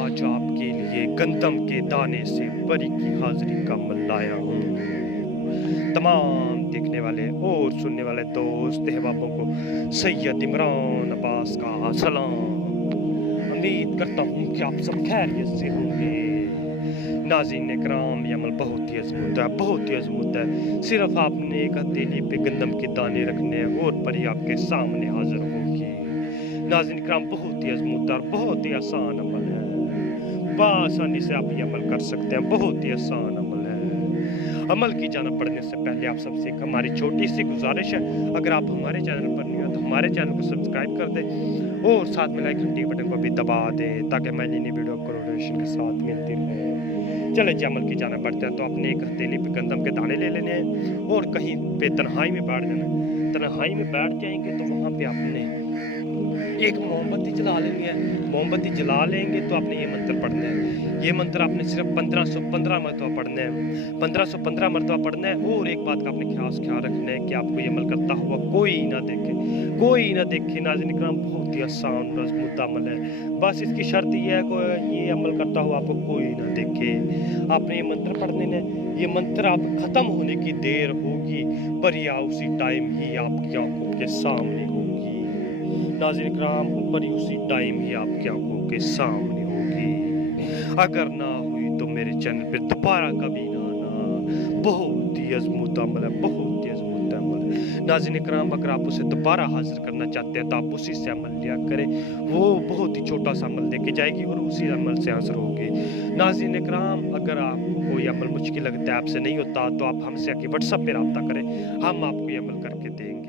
आज आपके लिए गंदम के दाने से परी की हाजिरी का अमल लाया हूँ। तमाम देखने वाले और सुनने वाले दोस्त अहबाबों को सैयद इमरान अब्बास का सलाम। उम्मीद करता हूँ कि आप सब खैरियत से होंगे। नाज़रीन इकराम, ये अमल बहुत ही अज़मूद है, बहुत ही अज़मूद है। सिर्फ आपने एक हथेली पे गंदम के दाने रखने हैं और परी आपके सामने हाजिर होगी। नाज़रीन इकराम, बहुत ही अज़मूद और बहुत ही आसान अमल है। बआसानी से आप ये अमल कर सकते हैं, बहुत ही आसान अमल है। अमल की जानिब बढ़ने से पहले आप सबसे एक हमारी छोटी सी गुजारिश है, अगर आप हमारे चैनल पर नहीं हो तो हमारे चैनल को सब्सक्राइब कर दें और साथ में लाइक घंटी बटन को भी दबा दें ताकि मैं नई वीडियो को नोटिफिकेशन के साथ मिलती रहे। चले जी अमल की जानिब बढ़ते हैं। तो अपने एक हथेली पे गंदम के दाने ले लेने हैं और कहीं पे तन्हाई में बैठ जाना है। तन्हाई में बैठ जाएंगे तो वहाँ पे आपने एक मोमबत्ती जला लेनी है। मोमबत्ती जला लेंगे तो आपने ये मंत्र पढ़ना है। ये मंत्र आपने सिर्फ 1515 मरतबा पढ़ना है, 1515 मरतबा पढ़ना है। और एक बात का आपने खास ख्याल रखना है कि आपको ये अमल करता हुआ कोई ना देखे, कोई ना देखे। नाज़रीन इकराम, बहुत ही आसान मज़मूद अमल है। बस इसकी शर्त ये है कि ये अमल करता हुआ आपको कोई ना देखे। आपने ये मंत्र पढ़ने ने, ये मंत्र आप ख़त्म होने की देर होगी पर या उसी टाइम ही आपकी आंखों के सामने होगी। नाज़रीन इकराम, ऊपर ही उसी टाइम ही आपकी आंखों के सामने होगी। अगर ना हुई तो मेरे चैनल पे दोबारा कभी ना आना। बहुत ही अज़मूद अमल है, बहुत ही अज़मूद अमल है। नाज़रीन इकराम, अगर आप उसे दोबारा हाजिर करना चाहते हैं तो आप उसी से अमल लिया करें। वो बहुत ही छोटा सा अमल देके जाएगी और उसी अमल से हाजिर होगी। नाज़रीन इकराम, अगर आपको कोई अमल मुश्किल लगता है, आपसे नहीं होता, तो आप हमसे आके व्हाट्सएप पे रब्ता करें, हम आपको ये अमल करके देंगे।